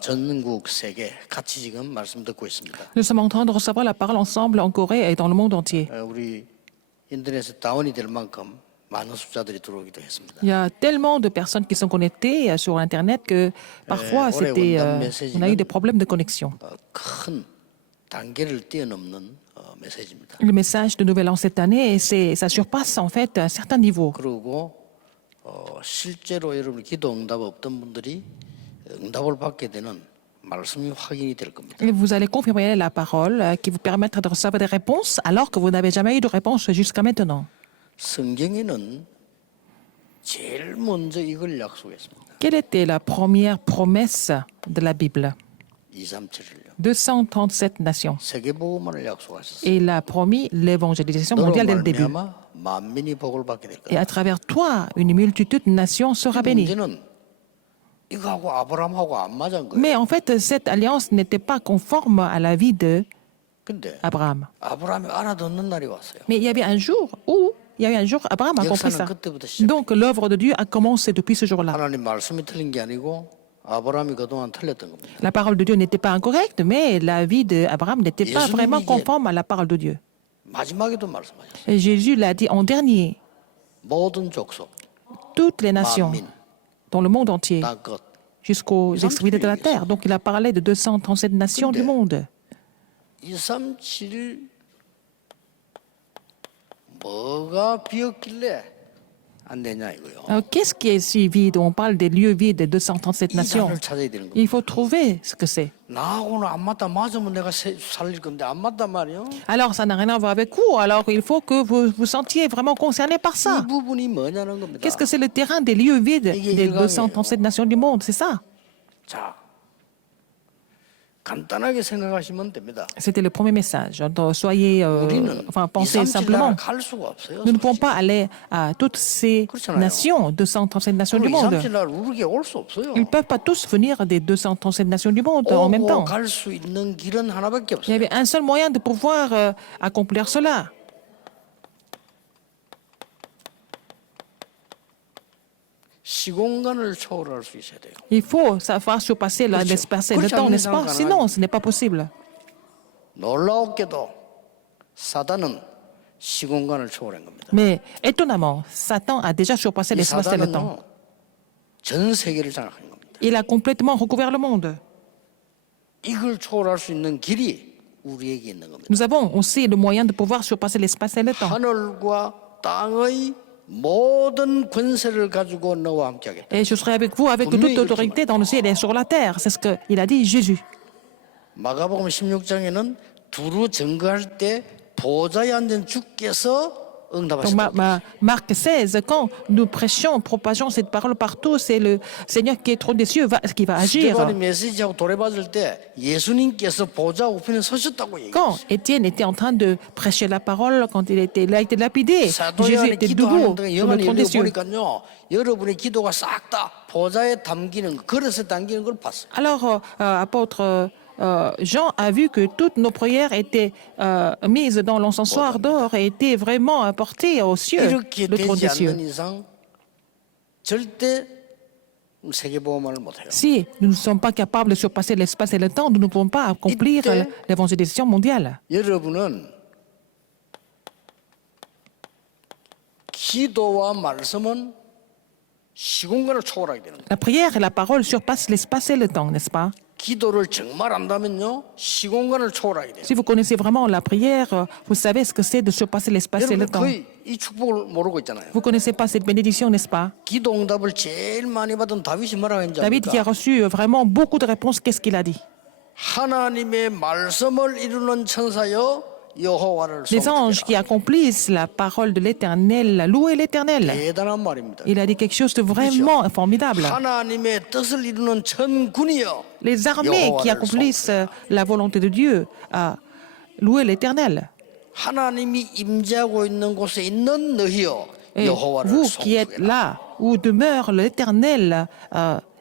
전국 세계 같이 지금 말씀 듣고 있습니다. Nous sommes en train de recevoir la parole ensemble en Corée et dans le monde entier. 우리 인터넷에 다운이 될 만큼 많은 숫자들이 들어오기도 했습니다. Il y a tellement de personnes qui sont connectées sur Internet que parfois on a eu des problèmes de connexion. 큰 단계를 뛰어넘는 메시지입니다. Le message de Nouvel An cette année, ça surpasse en fait un certain niveau. 그리고 실제로 여러분 기도 응답 없던 분들이 응답을 받게 되는 말씀이 확인이 될 겁니다. Et vous allez confirmer la parole qui vous permettra de recevoir des réponses alors que vous n'avez jamais eu de réponse jusqu'à maintenant. 성경에는 제일 먼저 이걸 약속했습니다. Quelle était la première promesse de la Bible? 237일요. 237 nations. 세계복음만을 약속하셨어요. Et il a promis l'évangélisation mondiale dès le début. 만민이 복을 받게 될 Et 거다. à travers toi, une multitude de nations sera bénie. 문제는 이거하고 아브라함하고 안 맞은 거예요. Mais en fait, cette alliance n'était pas conforme à la vie d'Abraham. 근데 아브라함이 알아듣는 날이 왔어요. Mais il y avait un jour Abraham a compris ça. 역사는 그때부터 시작. Donc l'œuvre de Dieu a commencé depuis ce jour-là. 하나님 말씀이 틀린 게 아니고 아브라함이 그동안 틀렸던 겁니다. La parole de Dieu n'était pas incorrecte, mais la vie d'Abraham n'était pas vraiment conforme à la parole de Dieu. 마지막에도 말씀하셨어요. Et Jésus l'a dit en dernier. 모든 족속, Toutes les nations 만민, dans le monde entier, 땅 끝. jusqu'aux extrémités de la terre. Donc il a parlé de 237 nations du monde. 237일 뭐가 비었길래 안 되냐 이거요. Alors, qu'est-ce qui est si vide? On parle des lieux vides des 237 이 nations. 단을 찾아야 되는 겁니다. Il faut trouver ce que c'est. 나하고는 안 맞다. 맞으면 내가 살릴 건데 안 맞단 말이요. Alors, ça n'a rien à voir avec vous. Alors, il faut que vous vous sentiez vraiment concerné par 이 ça. 부분이 뭐냐는 겁니다. Qu'est-ce que c'est le terrain des lieux vides des 237 nations du monde? C'est ça. 자, 간단하게 생각하시면 됩니다. C'était le premier message. Donc, soyez, 우리는 pensez 237 simplement. 나라 갈 수가 없어요. Nous ne pouvons pas aller à toutes ces nations, 237 nations du monde. 237 나라 우리에게 올 수 없어요. Ils ne peuvent pas tous venir des 237 nations du monde en même 오고 temps. 갈 수 있는 길은 하나밖에 Il y 없어요. avait un seul moyen de pouvoir accomplir cela. 시공간을 초월할 수 있어야 돼요. Il faut savoir surpasser l'espace et le temps, n'est-ce pas? Sinon, ce n'est pas possible. 놀라웠게도 사단은 시공간을 초월한 겁니다. Mais étonnamment, Satan a déjà surpassé 이 l'espace et le temps. 사단은요, 전 세계를 장악한 겁니다. Il a complètement recouvert le monde. 이걸 초월할 수 있는 길이 우리에게 있는 겁니다. Nous avons aussi le moyen de pouvoir surpasser l'espace et le temps. 하늘과 땅의 모든 권세를 가지고 너와 함께하겠다. Et je serai avec vous avec toute autorité dans le ciel et sur la terre. C'est ce qu'il a dit Jésus. 마가복음 16장에는 두루 증거할 때 보좌에 앉은 주께서 Donc 응답하셨다. Marc 16, quand nous prêchons, propageons cette parole partout, c'est le Seigneur qui est trône des cieux qui va agir. 스테반이 메시지하고 돌아받을 때 예수님께서 보좌 우편에 서셨다고 얘기했어요. Quand Étienne était en train de prêcher la parole, quand il a été lapidé, 사도 Jésus 요한이 était 기도하는 debout 동안 sur le 영안이 trône des cieux. 열려보니까요, 여러분의 기도가 싹 다 보좌에 담기는 거, 그릇에 담기는 걸 봤어요. Alors, apôtre Jean a vu que toutes nos prières étaient mises dans l'encensoir d'or et étaient vraiment apportées aux cieux, 이렇게 le trône 되지 des cieux. 않는 이상 절대 세계복음화를 못해요. Si nous ne sommes pas capables de surpasser l'espace et le temps, nous ne pouvons pas accomplir l'évangélisation mondiale. 여러분은 기도와 말씀은 시공간을 초월하게 되는 거예요. La prière et la parole surpassent l'espace et le temps, n'est-ce pas? 기도를 정말 안다면요, 시공간을 초월하게 돼요. Si vous connaissez vraiment la prière, vous savez ce que c'est de surpasser l'espace et le 여러분 temps. 거의 이 축복을 모르고 있잖아요. Vous connaissez pas cette bénédiction, n'est-ce pas? 기도 응답을 제일 많이 받은 다윗이 뭐라고 했는지 David qui a 압니까? reçu vraiment beaucoup de réponses, qu'est-ce qu'il a dit? 하나님의 말씀을 이루는 천사여 여호와를 Les anges颂축해라. qui accomplissent la parole de l'Éternel, louez l'Éternel. 대단한 말입니다. Il a dit quelque chose de vraiment formidable. 하나님의 뜻을 이루는 천군이여 Les armées qui accomplissent la volonté de Dieu, louez l'Éternel. 하나님이 임재하고 있는 곳에 있는 너희여 Et 여호와를 vous qui êtes颂축해라. là où demeure l'Éternel,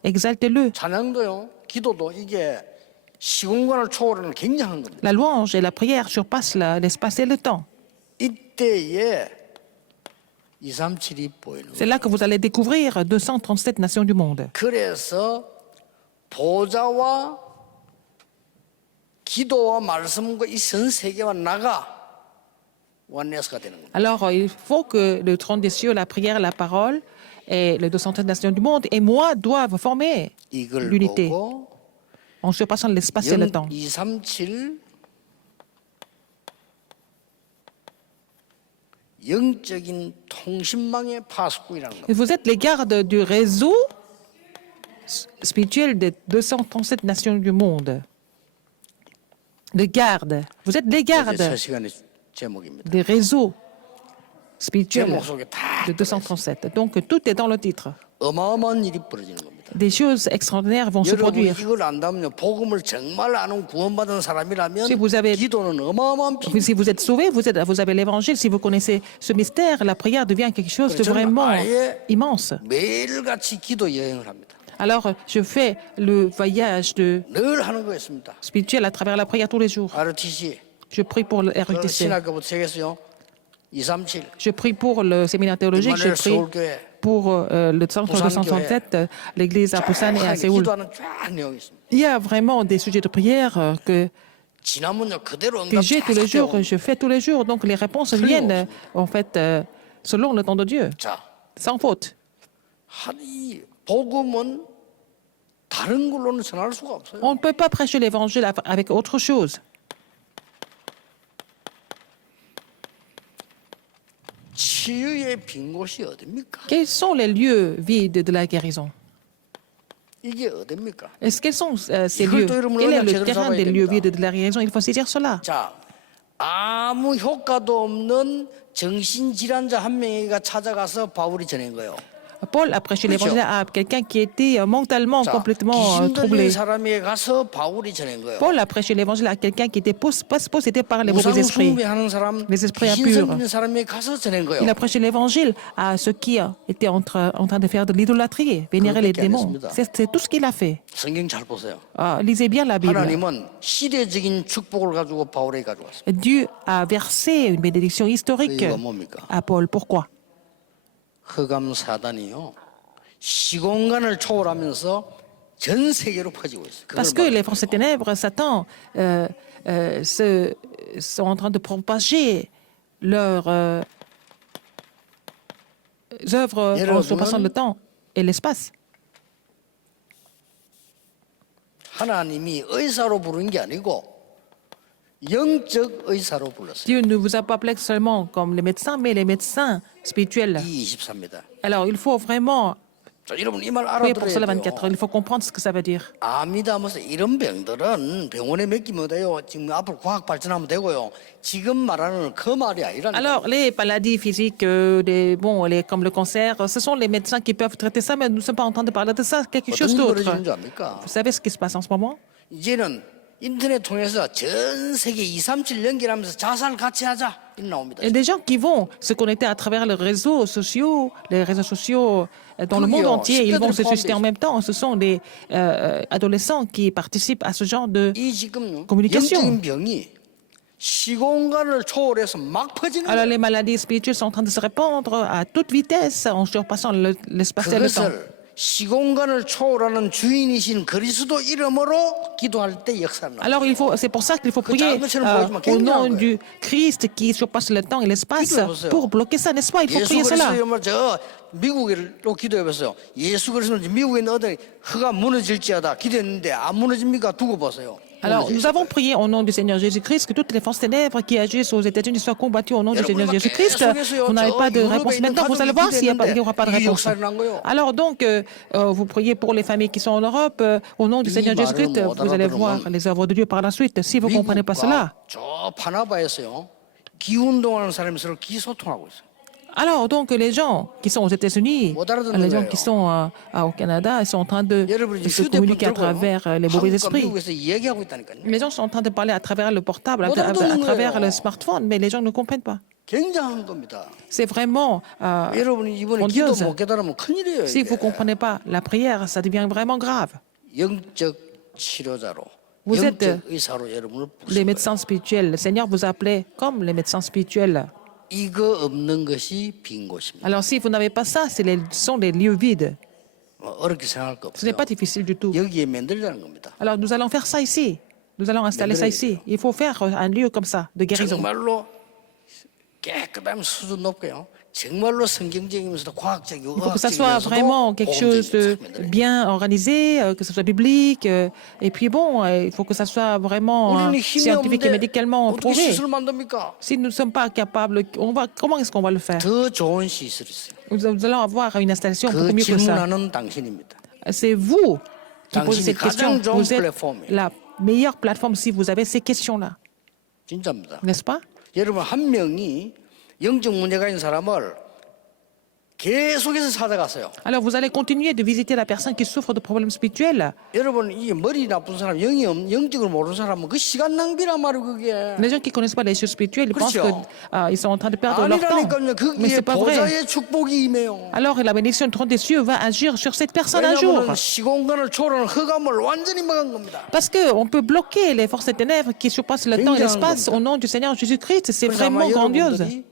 exaltez-le. 찬양도요, 기도도 이게 시공간을 초월하는 굉장한 겁니다. La louange et la prière surpassent l'espace et le temps. 이때에 237이 보이는 C'est 거예요. là que vous allez découvrir 237 nations du monde. 그래서 보좌와 기도와 말씀과 이 전 세계와 나가 원네스가 되는 겁니다. Alors, il faut que le trône des cieux, la prière, la parole et les 230 nations du monde et moi doivent former 이걸 l'unité 보고 en surpassant l'espace et le temps. 237 영적인 통신망의 파수꾼이라는 겁니다. Vous êtes les gardes du réseau spirituel des 237 nations du monde. Les gardes. Vous êtes les 어제 첫 gardes 시간의 제목입니다. des réseaux spirituels 제목 속에 다 de 237. Donc, tout est dans le titre. 어마어마한 일이 벌어지는 겁니다. Des choses extraordinaires vont se 여러분이 produire. 이걸 안다면요, 복음을 정말 아는 구원받은 사람이라면 Si vous avez- 기도는 어마어마한 피. Si vous êtes sauvé, vous avez l'évangile. Si vous connaissez ce mystère, la prière devient quelque chose de 저는 vraiment 아예 immense. 매일같이 기도 여행을 합니다. Alors, je fais le voyage 늘 하는 거였습니다. spirituel à travers la prière tous les jours. RTC, Je prie pour le 그 RUTC. 신학교부터 세겠어요. 237, Je prie pour le séminaire théologique. Je 임마누엘 prie 서울교회. pour le centre Busan 237, l'église à Busan et à Séoul. 기도하는 쫙 내용이 있습니다. Il y a vraiment des sujets de prière 지난번요 그대로 que 응답 j'ai tous les 쫙 jours, 되고. je fais tous les jours. Donc les réponses viennent en fait selon le temps de Dieu, 자, sans faute. 이 복음은 다른 걸로는 전할 수가 없어요. On ne peut pas prêcher l'évangile avec autre chose. 치유의 빈 곳이 어딥니까? Quels sont les lieux vides de la guérison? 이게 어딥니까? Quels sont ces 이걸 lieux? 또 여러분 Quel est 언약 le 제대로 terrain 잡아야 des lieux 됩니다. vides de la guérison? Il faut saisir cela. 자, 아무 효과도 없는 정신질환자 한 명이가 찾아가서 바울이 전한 거예요. Paul a prêché 그렇죠. l'évangile à quelqu'un qui était mentalement 자, complètement 귀신 troublé. 들린 사람에게 가서 바울이 전한 거예요. Paul a prêché l'évangile à quelqu'un qui était possédé par les mauvais 우상 esprits. 숭배하는 사람, Les esprits 귀신 impurs. 들린 사람에게 가서 전한 거예요. Il a prêché l'évangile à ceux qui étaient en train de faire de l'idolâtrie, vénérer les 그렇게밖에 안 démons. 했습니다. C'est tout ce qu'il a fait. 성경 잘 보세요. Lisez bien la Bible. 하나님은 시대적인 축복을 가지고 바울에게 가져왔어요. Dieu a versé une bénédiction historique 이유가 뭡니까? à Paul. Pourquoi? 흑암 사단이요. 시공간을 초월하면서 전 세계로 퍼지고 있어요. Parce que les forces des ténèbres, Satan, sont en train de propager leurs œuvres en surpassant le temps et l'espace. 하나님이 의사로 부른 게 아니고 영적 의사로 불렀어요. Dieu ne vous a pas appelé seulement comme les médecins, mais les médecins spirituels. 2:24입니다. Alors, il faut vraiment 자, 여러분 이 말 prier pour cela 알아들어야 24 heures. 돼요. Il faut comprendre ce que ça veut dire. 암이다 하면서 이런 병들은 병원에 맡기면 돼요. 지금 앞으로 과학 발전하면 되고요. 지금 말하는 그 말이 아니라는 Alors, les maladies physiques, comme le cancer, ce sont les médecins qui peuvent traiter ça, mais nous ne sommes pas en train de parler de ça, quelque chose 어떤 d'autre. 일이 벌어지는 줄 압니까? Vous savez ce qui se passe en ce moment? 이제는 인터넷 통해서 전 세계 237 연결하면서 자살 같이 하자 이렇게 나옵니다. Il y a des gens qui vont se connecter à travers les réseaux sociaux dans le monde entier. Ils vont se susciter en même temps. Ce sont des adolescents qui participent à ce genre de 이 지금 communication. 영적인 병이 시공간을 초월해서 막 퍼지는 Alors, 거예요. les maladies spirituelles sont en train de se répandre à toute vitesse en surpassant l'espace et le temps. 그것을 시공간을 초월하는 주인이신 그리스도 이름으로 기도할 때 역사를 나. Alors, c'est pour ça qu'il faut prier au nom du Christ qui surpasse le temps et l'espace pour bloquer ça, n'est-ce pas? Il faut 예수 prier cela. 그리스도 이름으로 저 미국으로 기도해봤어요. 예수 그리스도는 미국에 있는 어떤 허가 무너질지어다 기도했는데 안 무너집니까? 두고 보세요. Alors, nous avons prié au nom du Seigneur Jésus-Christ que toutes les forces ténèbres qui agissent aux États-Unis soient combattues au nom du Seigneur Jésus-Christ. Vous n'avez pas de réponse maintenant. Vous allez voir s'il n'y aura pas de réponse. Alors donc, vous priez pour les familles qui sont en Europe au nom du Seigneur Jésus-Christ. Vous allez voir les œuvres de Dieu par la suite. Si vous ne comprenez pas cela. 저 파나바에서요. 기운동하는 사람이 서로 기소통하고 있어요. Alors donc, les gens qui sont aux États-Unis, les gens qui sont au Canada, ils sont en train de se communiquer à travers les mauvais esprits. 미국에서 얘기하고 있다니까요. Les gens sont en train de parler à travers le portable, à travers le smartphone, mais les gens ne comprennent pas. 굉장한 겁니다. C'est vraiment 여러분이 이번에 기도 grandiose. 못 깨달으면 큰일이에요. Si vous ne 이게. comprenez pas la prière, ça devient vraiment grave. 영적 치료자로, Vous êtes 영적 의사로 여러분을 les 부르신 거예요. médecins spirituels. Le Seigneur vous a appelé comme les médecins spirituels. 이거 없는 것이 빈 곳입니다. Alors si vous n'avez pas ça, ce sont des lieux vides. 어렵게 생각할 거 Ce n'est 없어요. pas difficile du tout. 여기에 만들자는 겁니다. Alors nous allons faire ça ici. Nous allons installer ça ici. Il faut faire un lieu comme ça, de guérison. 정말로 깨끗하면 수준 높고요. 정말로 성경적이면서도 과학적이고 Il faut que ça soit vraiment quelque chose de bien organisé, que ce soit biblique. Et puis bon, il faut que ça soit vraiment 우리는 힘이 scientifique et 없는데 médicalement 어떻게 prouvé. 시술 만듭니까? Si nous ne sommes pas capables, comment est-ce qu'on va le faire? 더 좋은 시술이 있어요. Nous allons avoir une installation beaucoup 그 mieux que ça. 질문하는 당신입니다. C'est vous qui posez 당신이 cette question. 가장 좋은 Vous êtes 플랫폼이에요. la meilleure plateforme si vous avez ces questions-là, 진짜입니다. n'est-ce pas? 여러분 한 명이 영적 문제가 있는 사람을 계속해서 찾아갔어요. Alors vous allez continuer de visiter la personne qui souffre de problèmes spirituels. 여러분 이게 머리 나쁜 사람, 영적으로 모르는 사람은 그 시간 낭비란 말이에요 그게. Les gens qui ne connaissent pas les choses spirituelles, ils pensent 그렇죠. qu'ils sont en train de perdre leur temps. 아니라니까요. Mais 거기에 c'est pas vrai. 보좌의 축복이 임해요. Alors la bénédiction du trône des cieux va agir sur cette personne un jour. 왜냐하면 시공간을 초월하는 흑암을 완전히 막은 겁니다. Parce qu'on peut bloquer les forces des ténèbres qui surpassent le temps et l'espace au nom du Seigneur Jésus-Christ. C'est 그래서 아마 vraiment grandiose. 여러분들이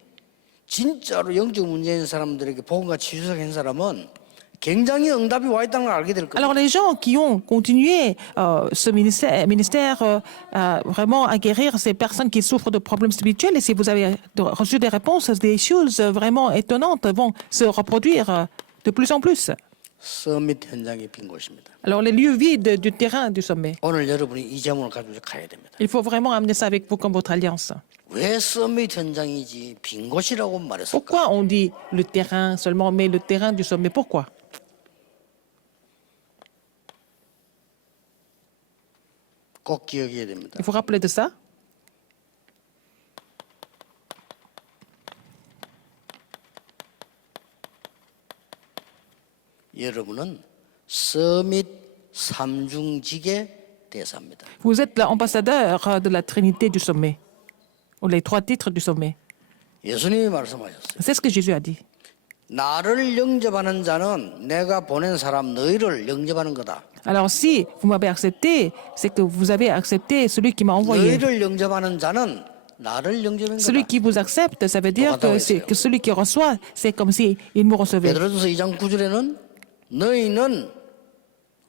진짜로 영적 문제 있는 사람들에게 복음과 치유사가 한 사람은 굉장히 응답이 와 있다는 걸 알게 될 거예요. Alors les gens qui ont continué ce ministère vraiment à guérir ces personnes qui souffrent de problèmes spirituels, et si vous avez reçu des réponses, des choses vraiment étonnantes vont se reproduire de plus en plus. 서밋 현장이 빈 곳입니다. Alors les lieux vides du terrain du sommet, 오늘 여러분이 이 점을 가지고 가야 됩니다. il faut vraiment amener ça avec vous comme votre alliance. 왜 서밋 현장이지 빈 곳이라고 말했을까? Pourquoi on dit le terrain seulement, mais le terrain du sommet, pourquoi? 꼭 기억해야 됩니다. Il faut rappeler de ça. 여러분은 서밋 삼중직의 대사입니다. Vous êtes l'ambassadeur de la Trinité du sommet, ou les trois titres du sommet. 예수님이 말씀하셨어요. C'est ce que Jésus a dit. 나를 영접하는 자는 내가 보낸 사람 너희를 영접하는 거다. Alors si vous m'avez accepté, c'est que vous avez accepté celui qui m'a envoyé. 너희를 영접하는 자는 나를 영접한 Celui 거다. qui vous accepte, ça veut dire que celui qui reçoit, c'est comme si il me recevait. 베드로전서 2장 9절에는 너희는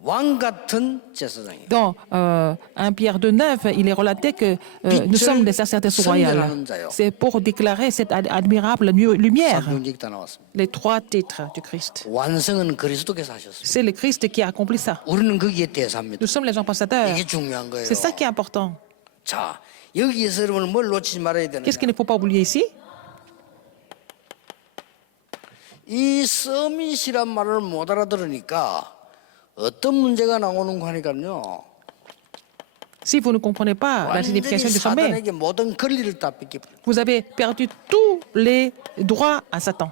왕 같은 제사장이다. Dans 1 Pierre 2,9, il est relaté que nous sommes des sacerdotes royales. C'est pour déclarer cette admirable lumière, 삼중직 다 나왔습니다. les trois titres du Christ. 완성은 그리스도께서 하셨습니다. C'est le Christ qui a accompli ça. 우리는 거기에 대사입니다. Nous sommes les ambassadeurs. 이게 중요한 거예요. C'est ça qui est important. 자, 여기에서 여러분은 뭘 놓치지 말아야 되느냐? Qu'est-ce qu'il ne faut pas oublier ici? 이 서밋이란 말을 못 알아들으니까 어떤 문제가 나오는 거 하니까요. Si vous ne comprenez pas la 완전히 signification du sommet, 사단에게 모든 권리를 다 뺏겨버려요. vous avez perdu tous les droits à Satan,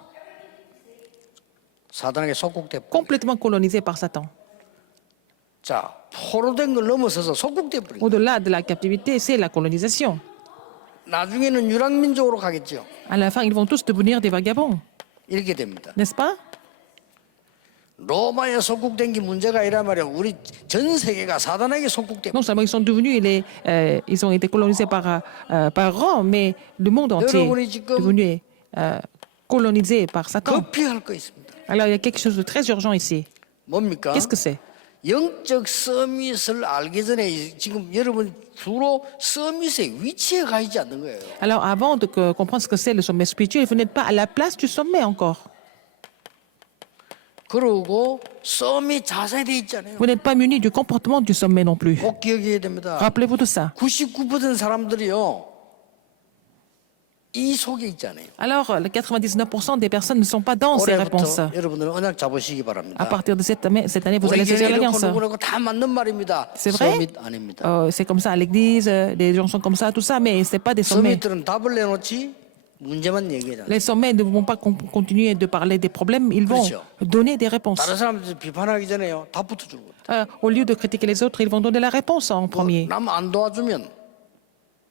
사단에게 속국돼 버려요. complètement colonisé par Satan. 자, 포로된 걸 넘어서서 속국돼 버려요. Au-delà de la captivité, c'est la colonisation. 나중에는 유랑민족으로 가겠죠. À la fin, ils vont tous devenir des vagabonds, 이렇게 됩니다. n'est-ce pas? 로마에 속국된 게 문제가 아니라 말이야. 우리 전 세계가 사단에게 속국돼. Non seulement ils sont devenus, ils ont été colonisés par Rome, mais le monde entier est devenu colonisé par Satan. 급히 할 거 있습니다. Alors il y a quelque chose de très urgent ici. 뭡니까? Qu'est-ce que c'est? 영적 서밋을 알기 전에 지금 여러분 주로 서밋의 위치에 가 있지 않는 거예요. Alors avant de comprendre ce que c'est le sommet spirituel, vous n'êtes pas à la place du sommet encore. 그러고 서밋 자세히 돼 있잖아요. Vous n'êtes pas muni du comportement du sommet non plus. 꼭 기억해야 됩니다. Rappelez-vous de ça. 99% 사람들이요. 이 속에 있잖아요. Alors, les 99% des personnes ne sont pas dans ces réponses. 올해부터 여러분들은 언약 잡으시기 À 바랍니다. partir de cette année, vous allez 우리 saisir 교회 l'alliance. 누구누구 다 맞는 말입니다. C'est vrai? 서밋 아닙니다. C'est comme ça à l'église, des gens sont comme ça, tout ça, mais ce n'est pas des sommets. 서밋들은 답을 내놓지 문제만 얘기하잖아요. Les sommets ne vont pas continuer de parler des problèmes, ils vont 그렇죠. donner des réponses. 다른 사람들 비판하기 전에요. 답부터 주고. Au lieu de critiquer les autres, ils vont donner la réponse en premier. 남 안 도와주면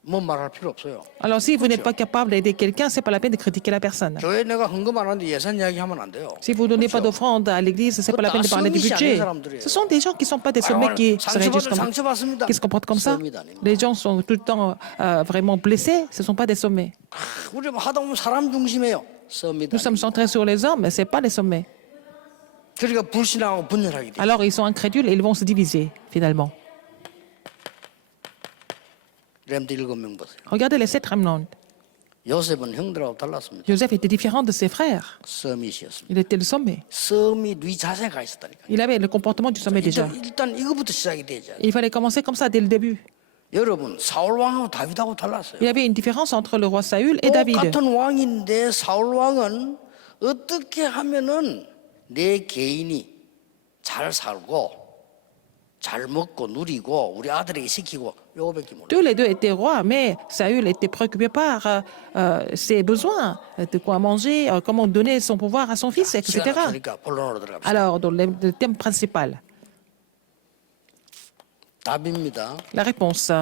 뭐 말할 필요 없어요. Alors, si vous n'êtes pas capable d'aider quelqu'un, ce n'est pas la peine de critiquer la personne. 교회 내가 헌금 안 하는데 예산 이야기하면 안 돼요. Si vous ne donnez pas d'offrande à l'église, ce n'est pas la peine de parler du budget. Ce sont des gens qui ne sont pas des sommets qui se réagissent comme 상처받습니다. qui se comportent comme ça. Les gens sont tout le temps vraiment blessés, ce ne sont pas des sommets. 우리 하다 보면 사람 중심이에요. 서밋. Nous sommes centrés sur les hommes, mais ce n'est pas les sommets. 그러니까 불신하고 분열하게 돼. Alors ils sont incrédules et ils vont se diviser finalement. 렘드 7명 보세요. Regardez les 7 remnants. 요셉은 형들하고 달랐습니다. Joseph était différent de ses frères. 서밋이었습니다. Il était le sommet. 서밋 위 자세가 있었다니까. Il avait le comportement du sommet déjà. 일단 이거부터 시작이 되죠. Il fallait commencer comme ça dès le début. 여러분 사울 왕하고 다윗하고 달랐어요. Il y avait une différence entre le roi Saül et David. 똑같은 왕인데 사울 왕은 어떻게 하면은 내 개인이 잘 살고 잘 먹고 누리고 우리 아들에게 시키고 요거밖에 몰라. Tous les deux étaient rois, mais Saül était préoccupé par ses besoins, de quoi manger, comment donner son pouvoir à son fils, etc. 시간 없으니까 본론으로 들어갑시다. Alors, dans le thème principal, 답입니다. la réponse.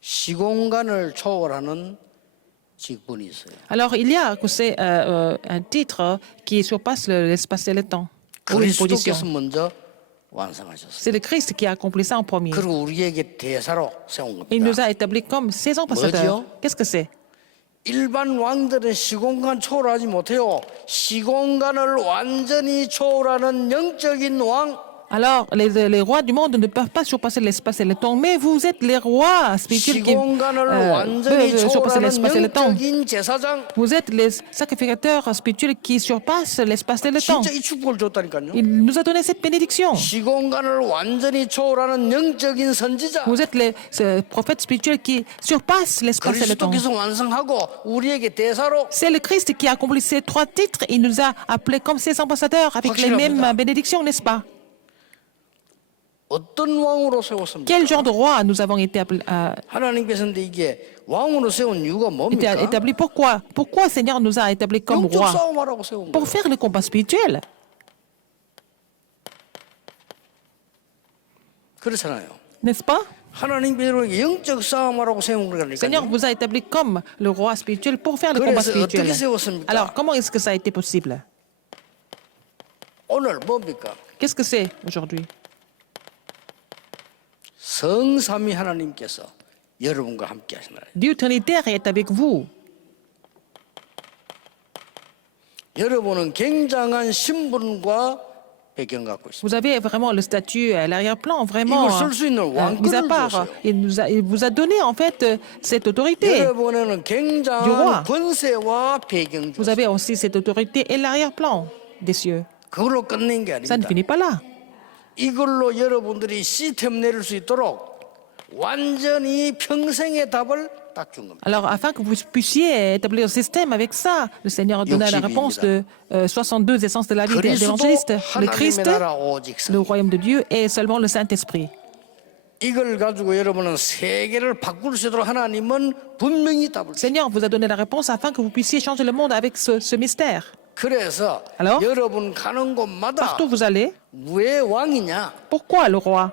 시공간을 초월하는 직분이 있어요. Alors, il y a c'est, un titre qui surpasse l'espace et le temps, ou une position. 그리스도께서 먼저 완성하셨어요. C'est le Christ qui a accompli ça en premier. 그리고 우리에게 대사로 세운 Il nous 겁니다. a établis comme ses ambassadeurs. 뭐지요? Qu'est-ce que c'est? 일반 왕들은 시공간 초월하지 못해요. 시공간을 완전히 초월하는 영적인 왕. Alors, les rois du monde ne peuvent pas surpasser l'espace et le temps, mais vous êtes les rois spirituels qui 시공간을 완전히 peuvent surpasser 초월하는 l'espace et le temps. 영적인 제사장. Vous êtes les sacrificateurs spirituels qui surpassent l'espace et le temps. 진짜 이 축복을 줬다니까요. Il nous a donné cette bénédiction. 시공간을 완전히 초월하는 영적인 선지자. Vous êtes les prophètes spirituels qui surpassent l'espace et le temps. 그리스도께서 완성하고 우리에게 대사로 C'est le Christ qui a accompli ces 3 titres. Il nous a appelés comme ses ambassadeurs avec les mêmes bénédictions, n'est-ce pas? 어떤 왕으로 세웠습니까? Quel genre de roi nous avons été 하나님께서는 이게 왕으로 세운 이유가 뭡니까? établis? Pourquoi? Pourquoi Seigneur nous a établis comme 영적 rois? 싸움하라고 세운 Pour 거예요. faire le combat spirituel. 그렇잖아요. N'est-ce pas? 하나님께서 영적 싸움하라고 세운 Seigneur 거라니까요. vous a établi comme le roi spirituel pour faire le combat 그래서 spirituel. 어떻게 세웠습니까? Alors, comment est-ce que ça a été possible? 오늘 뭡니까? Qu'est-ce que c'est aujourd'hui? 성삼위 하나님께서 여러분과 함께 하시나요? Dieu Trinitaire est avec vous. 여러분은 굉장한 신분과 배경 갖고 있습니다. Vous avez vraiment le statut à l'arrière-plan, vraiment. 이걸 쓸 수 있는 Mis à 왕권을 part, 줬어요. il vous a donné en fait cette autorité. 여러분에는 roi. 굉장한 권세와 배경 Vous 줬어요. avez aussi cette autorité et l'arrière-plan des cieux. 그걸로 끝낸 게 Ça ne 아닙니다. finit pas là. 이걸로 여러분들이 시스템 내릴 수 있도록 완전히 평생의 답을 딱 준 겁니다. Alors, afin que vous puissiez établir un système avec ça, le Seigneur a donné la réponse de 62 essences de la vie 그리스도 d'évangéliste. Le Christ, 하나님의 나라 오직 le 성. royaume de Dieu et seulement le Saint-Esprit. 이걸 가지고 여러분은 세계를 바꿀 수 있도록 하나님은 분명히 답을 Le 주셨어요. Seigneur vous a donné la réponse afin que vous puissiez changer le monde avec ce mystère. 그래서 Alors? 여러분 가는 곳마다 Partout où vous allez, 왜 왕이냐? pourquoi le roi?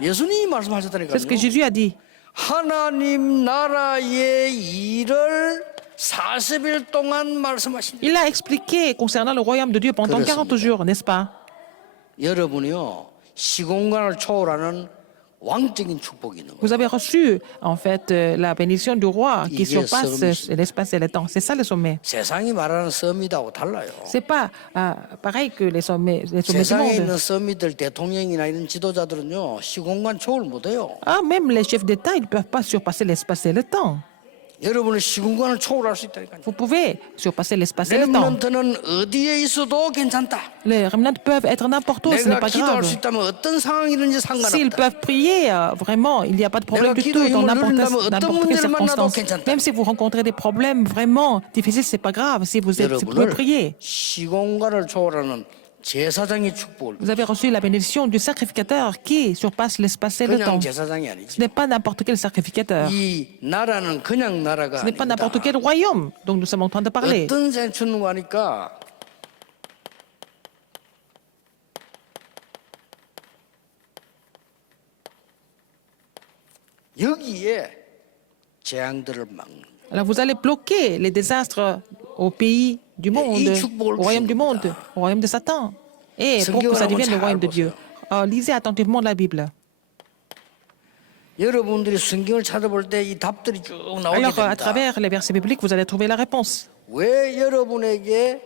예수님이 C'est ce que 말씀하셨다니까요. Jésus a dit. 하나님 나라의 일을 40일 동안 말씀하신. Il a expliqué concernant le royaume de Dieu pendant 40 jours, n'est-ce pas? 여러분이요 시공간을 초월하는 왕적인 축복이 있는 거예요. Vous avez reçu, en fait, la bénédiction du roi qui 이게 surpasse 서밋입니다. l'espace et le temps. C'est ça le sommet. 세상이 말하는 서밋하고 달라요. C'est pas pareil que les sommets du 세상에 monde. 있는 서밋들 대통령이나 이런 지도자들은요 시공간 초월 못해요. Ah, même les chefs d'État, ils ne peuvent pas surpasser l'espace et le temps. 여러분은 시공간을 초월할 수 있다니까요. Vous pouvez surpasser l'espace et le temps. 렘넌트는 어디에 있어도 괜찮다. Les remnants peuvent être n'importe où, ce n'est 내가 pas 기도할 grave. 수 있다면 어떤 상황이든지 S'ils 상관없다. peuvent prier, vraiment, il n'y a pas de problème du tout dans n'importe quelle circonstance. Même si vous rencontrez des problèmes vraiment difficiles, c'est pas grave. Si vous pouvez 여러분을 prier. 시공간을 초월하는 제사장의 축복을 Vous avez reçu la bénédiction du sacrificateur qui surpasse l'espace et le 그냥 temps. 제사장이 Ce 아니지. n'est pas n'importe quel sacrificateur. 이 나라는 그냥 나라가 Ce n'est pas 아닙니다. n'importe quel royaume dont nous sommes en train de parler. 어떤 생춘가 하니까 여기에 재앙들을 막는 Alors vous allez bloquer les désastres au pays du monde, au royaume du monde, au royaume de Satan. Et pour que ça devienne le royaume de Dieu. Lisez attentivement la Bible. 여러분들이 성경을 찾아볼 때 이 답들이 쭉 나오게 Alors, à 됩니다. travers les versets bibliques, vous allez trouver la réponse. 왜 여러분에게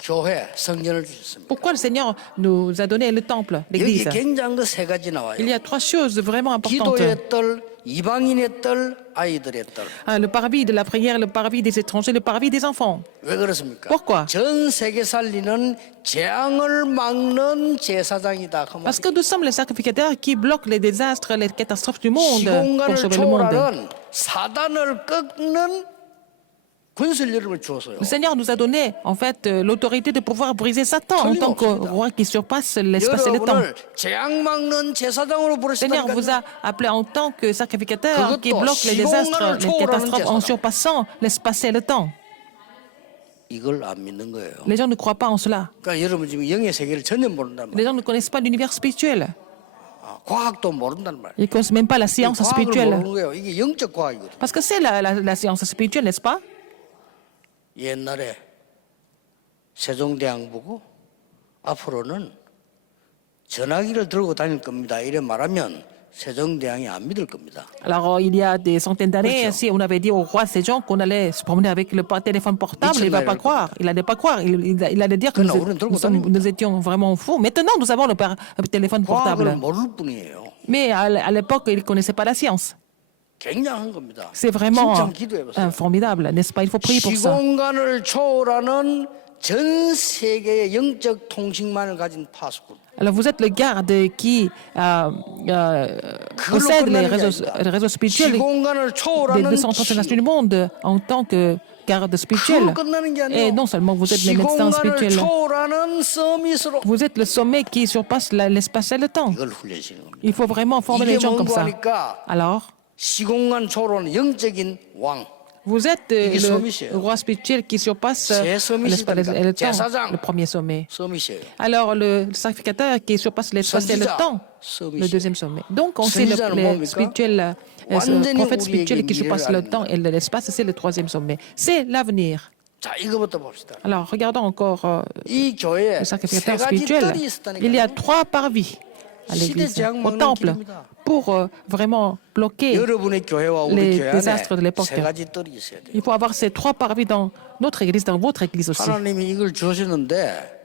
교회, 성전을 주셨습니까? Pourquoi le Seigneur nous a donné le temple, 여기 l'Église? 굉장한 거 세 가지 나와요. Il y a trois choses vraiment importantes. 기도의 뜰, 이방인의 뜰, 아이들의 뜰. Le parvis de la prière, le parvis des étrangers, le parvis des enfants. 왜 그렇습니까? Pourquoi? 전 세계 살리는 재앙을 막는 제사장이다. 그 Parce 말이에요. que nous sommes les sacrificateurs qui bloquent les désastres, les catastrophes du monde pour 시공간을 sauver le monde. 초월하는 사단을 꺾는 권세를 여러분을 주었어요. Le Seigneur nous a donné, en fait, l'autorité de pouvoir briser Satan en tant que roi qui surpasse l'espace et le temps. 여러분을 재앙 막는 제사장으로 Le Seigneur vous a 부르시다니까요. appelé en tant que sacrificateur qui bloque les désastres, les catastrophes en surpassant l'espace et le temps. 이걸 안 믿는 거예요. Les gens ne croient pas en cela. 그러니까 여러분 지금 영의 세계를 전혀 모른단 Les 말이에요. gens ne connaissent pas l'univers spirituel. 과학도 모른단 말이에요. Ils ne connaissent même pas la science 과학을 spirituelle. 모르는 거예요. 이게 영적 과학이거든요. Parce que c'est la science spirituelle, n'est-ce pas? 옛날에 세종대왕 보고 앞으로는 전화기를 들고 다닐 겁니다. 이래 말하면 세종대왕이 안 믿을 겁니다. Alors, il y a des centaines d'années, si on avait dit au roi Sejong qu'on allait se promener avec le téléphone portable, il ne va pas croire. Il n'allait pas croire. Il allait dire que nous étions vraiment fous. Maintenant, nous avons le téléphone portable. 과학을 모를 뿐이에요. Mais à l'époque, ils ne connaissaient pas la science. 굉장한 겁니다. C'est vraiment 진짜 기도해보세요. formidable, n'est-ce pas? Il faut prier pour ça. 시공간을 cho월하는 전 세계의 영적 통신망을 가진 파수꾼. Alors, vous êtes le garde qui possède les réseaux spirituels 시공간을 des 초월하는 230 nations du monde en tant que garde spirituel. 그걸로 끝나는 게 Et 아니에요. non seulement vous êtes les médecins 시공간을 spirituels, 초월하는 서밋으로 vous êtes le sommet qui surpasse l'espace et le temps. 이걸 훈련시키는 겁니다. Il faut vraiment former 이게 les gens comme 뭔가 ça. 하니까 Alors, 시공간 초월하는 영적인 왕. vous êtes 이게 le 서밋이에요. roi spirituel qui surpasse 제 서밋이다니까. l'espace et le temps, 제사장. le premier sommet. 서밋이에요. Alors, le sacrificateur qui surpasse l'espace et le 선지자. temps, 서밋이에요. le deuxième sommet. Donc, on sait 선지자는 le 뭡니까? spirituel, 완전히 prophète 우리에게 spirituel qui surpasse le 미래를 temps et l'espace, c'est le troisième sommet. C'est l'avenir. 자, 이거부터 봅시다. Alors, regardons encore 이 교회에 le 세 sacrificateur 가지 spirituel. 뜰이 Il y a 있었다니까요. 3 parvis à l'église, au temple, pour vraiment bloquer. 여러분의 교회와 우리 les 교회 désastres de 안에 l'époque. 세 가지 뜰이 있어야 돼요. Il faut avoir ces 3 parvis dans notre église, dans votre église aussi. 하나님이 이걸 주셨는데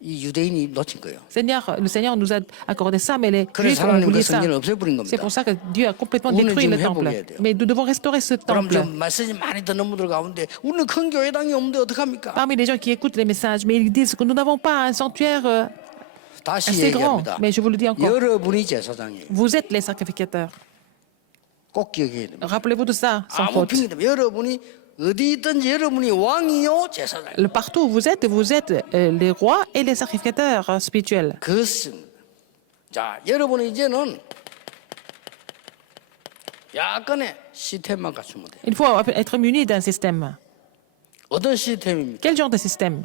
이 유대인이 놓친 거예요. Le Seigneur nous a accordé ça, mais les 그래서 Juifs ont 하나님 그 oublié ça. 성전을 없애버린 C'est 겁니다. pour ça que Dieu a complètement 우리는 détruit 지금 le temple. 회복해야 돼요. Mais nous devons restaurer ce 그럼 temple. 좀 메시지 많이 듣는 분들 가운데 우리는 큰 교회당이 없는데 어떡합니까? Parmi les gens qui écoutent les messages, mais ils disent que nous n'avons pas un sanctuaire 다시 assez grand. 얘기합니다. Mais je vous le dis encore, 여러분이 제사장이에요. vous êtes les sacrificateurs. 꼭 기억해야 됩니다. Rappelez-vous de ça, sans 아무 faute. 핑계도 여러분이 어디 있든지 여러분이 왕이요 제사장이요. Partout où vous êtes les rois et les sacrificateurs spirituels. 자, 여러분이 이제는 약간의 시스템만 갖추면 돼요. Il faut être muni d'un système. 어떤 시스템입니까? Quel genre de système?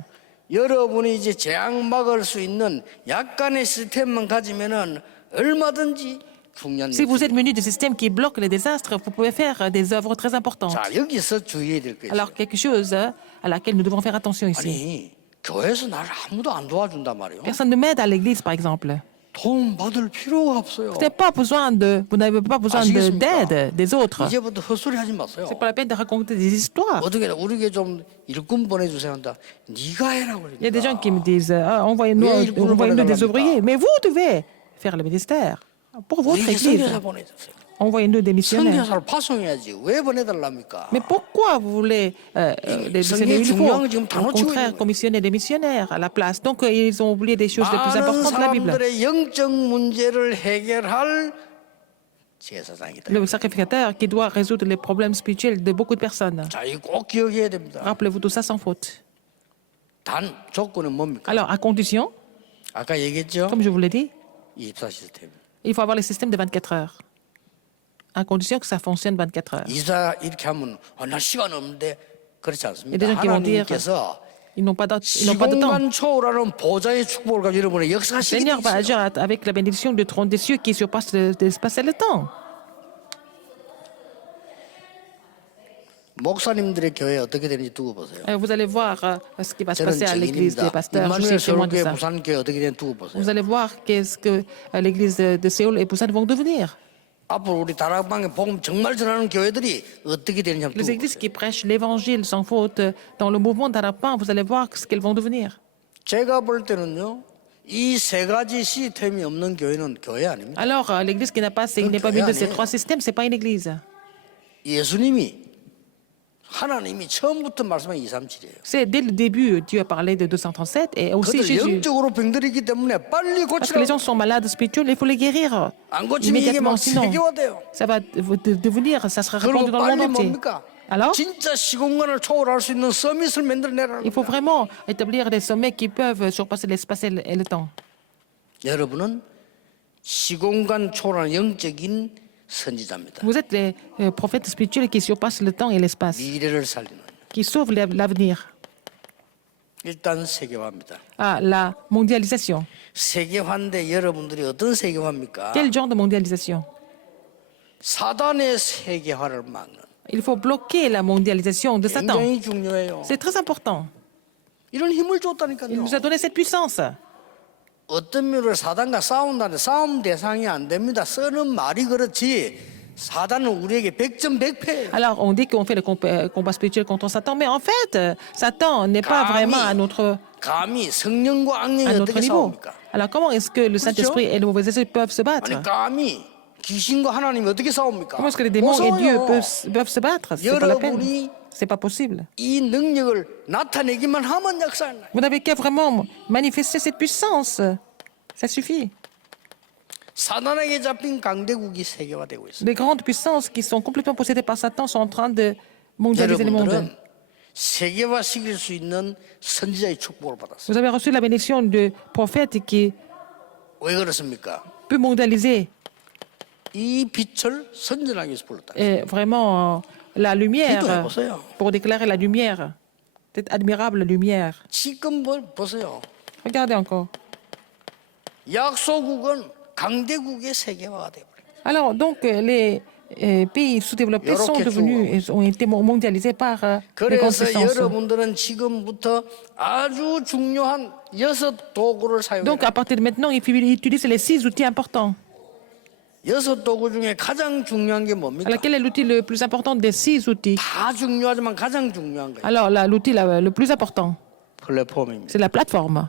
여러분이 이제 재앙 막을 수 있는 약간의 시스템만 가지면은 얼마든지 중요한 Si vous êtes muni du système qui bloque les désastres, vous pouvez faire des œuvres très importantes. 자, 여기서 주의해야 될 게 있어요. Alors, quelque chose à laquelle nous devons faire attention ici. 아니, 교회에서 나를 아무도 안 도와준단 말이에요. Personne ne m'aide à l'église, par exemple. 돈 받을 필요가 없어요. Vous n'avez pas besoin d'aide des autres. 이제부터 헛소리 하지 마세요. C'est pas la peine de raconter des histoires. 어떻게 우리에게 좀 일꾼 보내주세요 한다. 네가 해라고 Il y a des gens 그러니까. qui me disent envoyez-nous des ouvriers, mais vous devez faire le ministère pour votre 우리에게 église. 선교사 보내주세요. Envoyez-nous des missionnaires. 선교사를 파송해야지. 왜 보내달랍니까? Mais pourquoi vous voulez les missionnaires? Il faut au contraire commissionner des missionnaires à la place. Donc ils ont oublié des choses les plus 많은 importantes de la Bible. 사람들의 영적 문제를 해결할 제사장이다. Le sacrificateur qui doit résoudre les problèmes spirituels de beaucoup de personnes. 자, 이거 꼭 기억해야 됩니다. Rappelez-vous tout ça sans faute. 단 조건은 뭡니까? Alors, à condition, 아까 얘기했죠? comme je vous l'ai dit, 24 시스템. il faut avoir le système de 24 heures. À condition que ça fonctionne 24 heures. 이사 이렇게 하면 나 시간 없는데 그렇지 않습니다. des gens qui vont dire, 하나님께서 Ils n'ont pas de temps. 시공간 초월하는 보좌의 축복을 가지고 여러분의 Le 역사하시게 Seigneur va 돼 agir 있어요. avec la bénédiction du trône des cieux qui surpasse l'espace et le temps. 목사님들의 교회 어떻게 되는지 두고 보세요. Vous allez voir ce qui va se 저는 passer à l'église des 증인입니다. pasteurs. Je 임마누엘 suis témoin de 서울교회 ça. 부산교회 어떻게 되는지 두고 보세요. Vous allez voir qu'est-ce que l'église de Séoul et Busan vont devenir. 앞으로 우리 다락방에 복음 정말 전하는 교회들이 어떻게 되는지 한번 Les 두고 églises 보세요. qui prêchent l'évangile sans faute dans le mouvement d'Arapin, vous allez voir ce qu'elles vont devenir. 제가 볼 때는요, 이 세 가지 시스템이 없는 교회는 교회 아닙니다. Alors, l'église qui n'a pas, qui n'est pas mue de ces trois systèmes, c'est pas une église. 예수님이 하나님이 처음부터 말씀한 237이에요. C'est dès le début, Dieu a parlé de 237 et aussi 그들 Jésus. 영적으로 병들이기 때문에 빨리 Parce que les gens 고치라고. sont malades spirituels, il faut les guérir 안 고치면 이게 immédiatement. 막 Sinon, 세계화돼요. ça va devenir, ça sera répandu 그리고 dans le 빨리 monde entier. 뭡니까? Alors, 진짜 시공간을 초월할 수 있는 서밋을 만들어내라는 il faut 거예요. vraiment établir des sommets qui peuvent surpasser l'espace et le temps. 여러분은 시공간 초월한 영적인 선지자입니다. Vous êtes les prophètes spirituels qui surpassent le temps et l'espace, 미래를 살리는. qui sauvent l'avenir. 일단 세계화입니다. Ah, la mondialisation. 세계화인데 여러분들이 어떤 세계화입니까? Quel genre de mondialisation? 사단의 세계화를 막는. Il faut bloquer la mondialisation de Satan. 굉장히 중요해요. C'est très important. 이런 힘을 Il 줬다니까요. nous a donné cette puissance. 어떤 면으로 사단과 싸운다는데 싸움 대상이 안 됩니다. 쓰는 말이 그렇지 사단은 우리에게 100점 100패예요. Alors, on dit qu'on fait le combat spirituel contre Satan, mais en fait, Satan n'est pas vraiment à notre 감히 성령과 악령이 어떻게 niveau. 싸웁니까? Alors, comment est-ce que le Saint-Esprit et le mauvais esprit peuvent se battre? 아니 감히 귀신과 하나님이 어떻게 싸웁니까? Comment est-ce que les 못 démons et Dieu 싸워요. peuvent se battre? C'est pas la peine. 여러분이 C'est pas possible. 이 능력을 나타내기만 하면 역사는 Vous n'avez qu'à vraiment manifester cette puissance. Ça suffit. 사단에게 잡힌 강대국이 세계화되고 있어요. Les grandes puissances qui sont complètement possédées par Satan sont en train de mondialiser le monde. 여러분들은 세계화시킬 수 있는 선지자의 축복을 받았어요. Vous avez reçu la bénédiction de prophète qui 왜 그렇습니까? peut mondialiser 이 빛을 선전하기 위해서 불렀다. vraiment la lumière 기도해보세요. pour déclarer la lumière. Cette admirable lumière. 지금 보세요. Regardez encore. 약소국은 강대국의 세계화가 되어버려요. Alors, donc, les pays sous-développés sont devenus, ont été mondialisés par les grandes 그래서 puissances. 여러분들은 지금부터 아주 중요한 6 도구를 Donc, 사용해요. à partir de maintenant, il faut utiliser les 6 outils importants. 6 도구 중에 가장 중요한 게 뭡니까? Alors, quel est l'outil le plus important des 6 outils? 다 중요하지만 가장 중요한 거예요. Alors, l'outil le plus important, 플랫폼입니다. c'est la plateforme.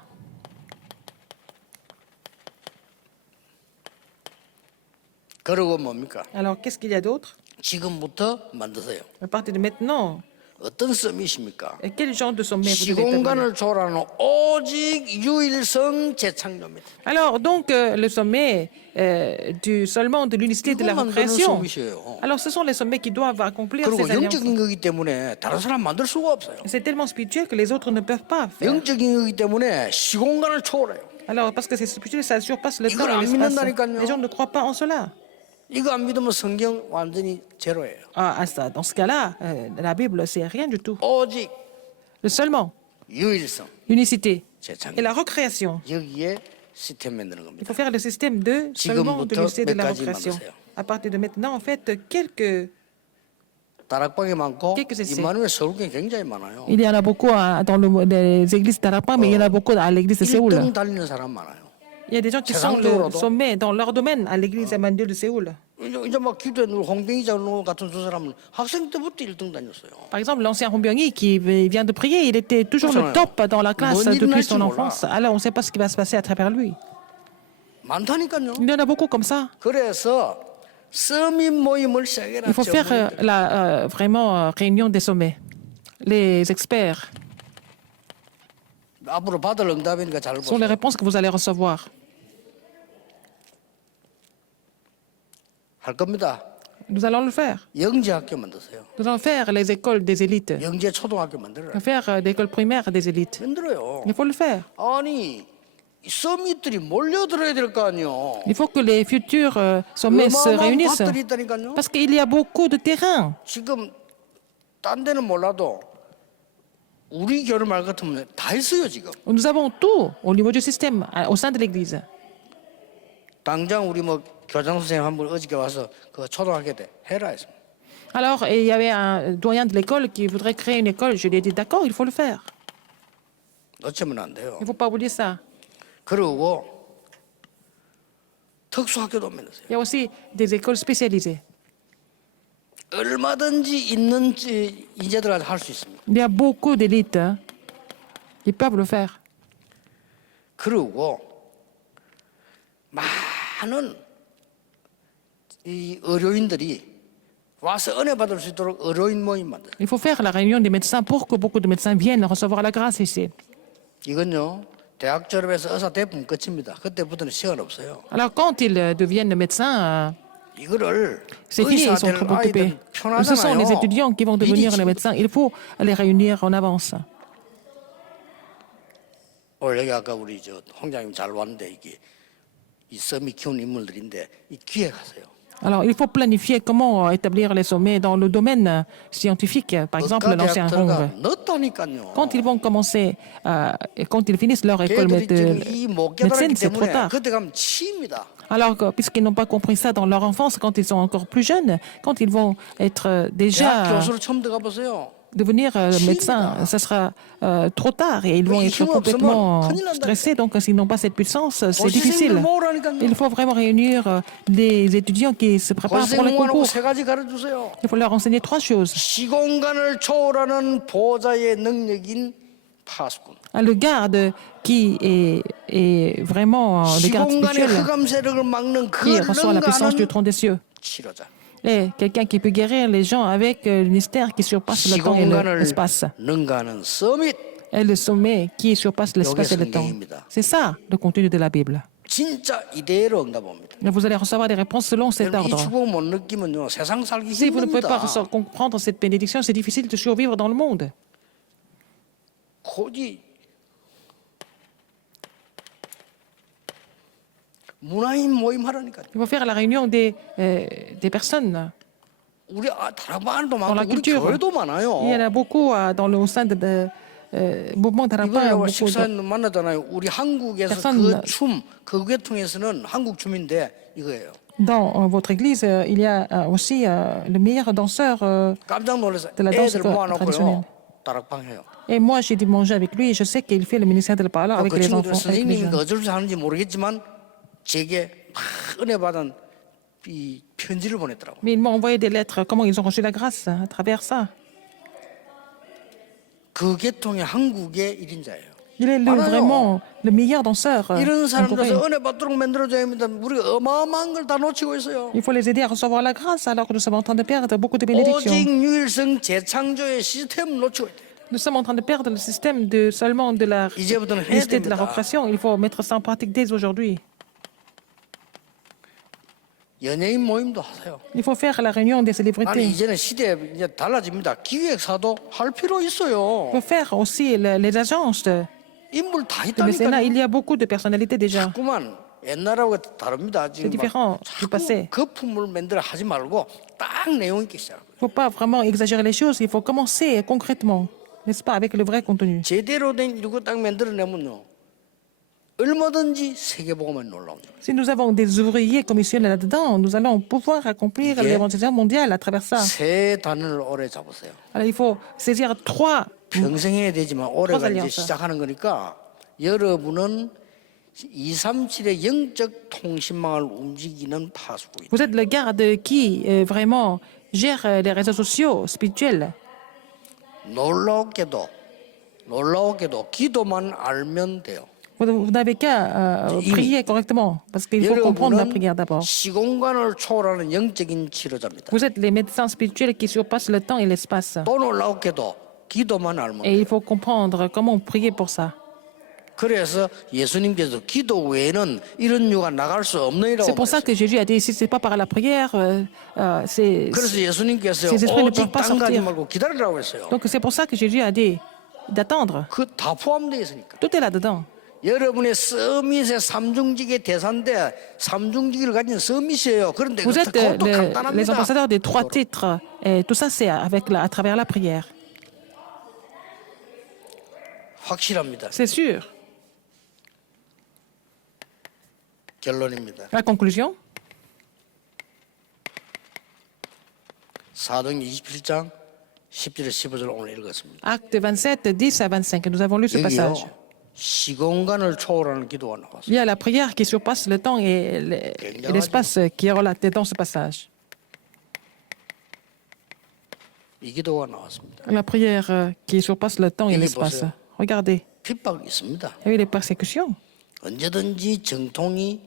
그리고 뭡니까? Alors, qu'est-ce qu'il y a d'autre? 지금부터 만드세요. À partir de maintenant, 어떤 썸밋입니까? quel genre de sommet vous devez établir? 시공간을 초월하는 오직 유일성 재창조입니다. Alors, donc, le sommet seulement de l'unicité de la 이거 만드는 recréation. 썸밋이에요. Alors, ce sont les sommets qui doivent accomplir 그리고 ces alliances. 영적인 거기 때문에 다른 사람 만들 수가 없어요. C'est tellement spirituel que les autres ne peuvent pas faire. 영적인 거기 때문에 시공간을 초월해요. Alors, parce que c'est spirituel, ça surpasse le 이걸 temps et 안 l'espace. 믿는다니까요. Les gens ne croient pas en cela. 이거 안 믿으면 성경 완전히 제로예요. Dans ce cas-là, la Bible, c'est rien du tout. 오직 Le seulement, 유일성 l'unicité 재창조. et la recréation. 여기에 시스템 만드는 Il 겁니다. faut faire le système de seulement de 지금부터 l'unicité de la 몇 가지 recréation. 만드세요. À partir de maintenant, en fait, quelques... 다락방이 많고 quelques essais. 이만우에 서울교회 굉장히 많아요. Il y en a beaucoup dans les églises d'Arapin, mais il y en a beaucoup à l'église de Séoul. 1등 달리는 사람 많아요. Il y a des gens qui sont le sommet dans leur domaine à l'église Emmanuel de Séoul. 이제 막 기도에 누르 홍병희 장로 같은 두 사람은 학생 때부터 1등 다녔어요. Par exemple, l'ancien Rombioni qui vient de prier, il était toujours le top dans la classe 뭔 일이 depuis 날지 son 몰라. enfance. Alors, on ne sait pas ce qui va se passer à travers lui. 많다니까요. Il y en a beaucoup comme ça. 그래서 서밋 모임을 시작해라. Il faut faire vraiment réunion des sommets. Les experts 앞으로 받을 응답이니까 잘 sont les 보세요. réponses que vous allez recevoir. 할 겁니다. Nous allons le faire. 영재학교 만드세요. Nous allons faire les écoles des élites. 영재 초등학교 만들어라. Faire des écoles primaires des élites. 힘들어요. Il faut le faire. 아니 이 서밋들이 몰려들어야 될 거 아니에요. Il faut que les futurs sommets se 어마어마한 réunissent. 밭들이 있다니까요. Parce qu'il y a beaucoup de terrain. 지금 딴 데는 몰라도 우리 교회 말 같으면 다 있어요 지금. Nous avons tout au niveau du système, au sein de l'Église. 당장 우리 뭐 교장 선생님 한 분 어저께 와서 그 초등학교 때 해라 했습니다. Alors, il y avait un doyen de l'école qui voudrait créer une école. Je lui ai dit, d'accord, il faut le faire. 놓치면 안 돼요. Il ne faut pas oublier ça. 그리고 특수학교도 만들었어요. Il y a aussi des écoles spécialisées. 얼마든지 있는 인재들한테 할 수 있습니다. Il y a beaucoup d'élites hein, qui peuvent le faire. 그리고 많은 이 의료인들이 와서 은혜 받을 수 있도록 의료인 모임 만들. Il faut faire la réunion des médecins pour que beaucoup de médecins viennent recevoir la grâce ici. 이건요 대학 졸업해서 의사 대부분 끝입니다. 그때부터는 시간 없어요. Alors quand ils deviennent médecins, 이거를 c'est fini, ils sont trop occupés. Ce sont les étudiants qui vont devenir les médecins. Il faut les réunir en avance. 오늘 여기 아까 우리 저 홍장님 잘 왔는데 이게 이 썸이 키운 인물들인데 이 기획하세요. Alors, il faut planifier comment établir les sommets dans le domaine scientifique, par exemple l'ancien Hong. 넣었다니까요. Quand ils vont commencer, quand ils finissent leur école de médecine, c'est trop tard. 그때 가면 치입니다. Alors, puisqu'ils n'ont pas compris ça dans leur enfance, quand ils sont encore plus jeunes, quand ils vont être 대학 déjà 교수로 처음 들어가 보세요. devenir médecin, ça sera trop tard et ils vont être complètement stressés. Donc, s'ils n'ont pas cette puissance, c'est difficile. Il faut vraiment réunir des étudiants qui se préparent pour le concours. 세 가지 가르쳐주세요. Il faut leur enseigner 3 choses. 시공간을 초월하는 보좌의 능력인 파수꾼. Le garde qui est vraiment le garde 시공간의 spirituel 흑암 세력을 막는 그 qui reçoit la puissance du 능가하는 trône des cieux. 치료자. Et quelqu'un qui peut guérir les gens avec le mystère qui surpasse le temps et 시공간을 l'espace. 능가하는 서밋. Et le sommet qui surpasse l'espace et le temps. C'est ça le contenu de la Bible. 진짜 이대로 응답합니다. Et vous allez recevoir des réponses selon cet 여러분, 이 ordre. 축복 못 느끼면요 세상 살기 Si vous ne pouvez pas 힘듭니다. comprendre cette bénédiction, c'est difficile de survivre dans le monde. 고지 문화인 모임 하라니까. Il faut faire la réunion des personnes. 우리 다락방도 Dans la 많고 우리 culture. 교회도 Il y en 많아요. a beaucoup dans le au sein de mouvement 이번에 Tarapa. 우리 식사는 만나잖아요. 우리 한국에서 Personne- 그 춤, 그 계통에서는 한국 춤인데 이거예요. Dans votre église, il y a aussi le meilleur danseur. 깜짝 놀라서 de la danse 애들 모아놓고요. traditionnelle. 다락방 해요. Et moi, j'ai dû manger avec lui. Je sais qu'il fait le ministère de la parole avec 그 les 친구들 enfants. Avec les 선생님이 jeunes. 어쩔 줄 아는지 모르겠지만 제게 막 은혜 받은 이 편지를 보냈더라고요. Mais ils m'ont envoyé des lettres. Comment ils ont reçu la grâce à travers ça? 그 계통의 한국의 1인자예요. Il est vraiment le meilleur danseur 이런 en Corée. 사람들에서 은혜 받도록 만들어줘야 합니다. 우리가 어마어마한 걸 다 놓치고 있어요. Il faut les aider à recevoir la grâce alors que nous sommes en train de perdre beaucoup de bénédictions. 오직 유일성 재창조의 시스템을 놓치고 있다. Nous sommes en train de perdre le système de seulement de la 이제부터는 해야 nécessité de la 됩니다. recréation. Il faut mettre ça en pratique dès aujourd'hui. 연예인 모임도 하세요. Il faut faire la réunion des 아니 célébrités. 이제는 시대 이제 달라집니다. 기획사도 할 필요 있어요. Il faut faire aussi les agences de 인물 다 mécénat. 있다니까. Il y a beaucoup de personnalités déjà. 자꾸만 옛날하고 다릅니다. 지금 différent 막 du passé. 자꾸 거품을 만들어 하지 말고 딱 내용 있게 시작. Il ne faut pas vraiment exagérer les choses. Il faut commencer concrètement, n'est-ce pas, avec le vrai contenu. 제대로 된 이거 딱 만들어내면요. 얼마든지 세계복음에 놀라옵니다. Si nous avons des ouvriers commissionnés là-dedans, nous allons pouvoir accomplir 이게 l'évangélisation mondiale à travers ça. 세 단어를 오래 잡으세요. Alors il faut saisir 3. 평생 해야 되지만 올해가 이제 알리안스. 시작하는 거니까 여러분은 237의 영적 통신망을 움직이는 파수꾼이다. Vous êtes le garde qui vraiment gère les réseaux sociaux spirituels. 놀라웠게도 기도만 알면 돼요. Vous n'avez qu'à prier correctement, parce qu'il faut comprendre la prière 여러분은 d'abord. 시공간을 초월하는 영적인 치료자입니다. Vous êtes les médecins spirituels qui surpassent le temps et l'espace. 또 놀라웠게도 기도만 알면 Et 돼요. il faut comprendre comment prier pour ça. 그래서 예수님께서 기도 외에는 이런 유가 나갈 수 없느니라고 C'est pour ça 말했어요. que Jésus a dit, si ce n'est pas par la prière, 그래서 예수님께서 ces esprits ne peuvent 오직 pas 딴 가지 sortir. 말고 기다리라고 했어요. Donc c'est pour ça que Jésus a dit d'attendre. 그 다 포함되어 있으니까. Tout est là-dedans. 여러분의 서밋의 삼중직의 대사인데 삼중직을 가진 서밋이에요. 그런데 Vous êtes 그것도 les 간단합니다. ambassadeurs des 3 titres. Et tout ça, c'est à travers la prière. 확실합니다. C'est sûr. 결론입니다. La conclusion, 사도행 27장 10절에 15절 오늘 읽었습니다. acte 27, 10 à 25. Nous avons lu ce 여기요. passage. 시공간을 초월하는 기도가 나왔어요. Il y a la prière qui surpasse le temps et l'espace qui est relaté dans ce passage. 이 기도가 나왔습니다. La prière qui surpasse le temps et l'espace. Regardez, 핍박이 있습니다. il y a eu les persécutions. 언제든지 정통이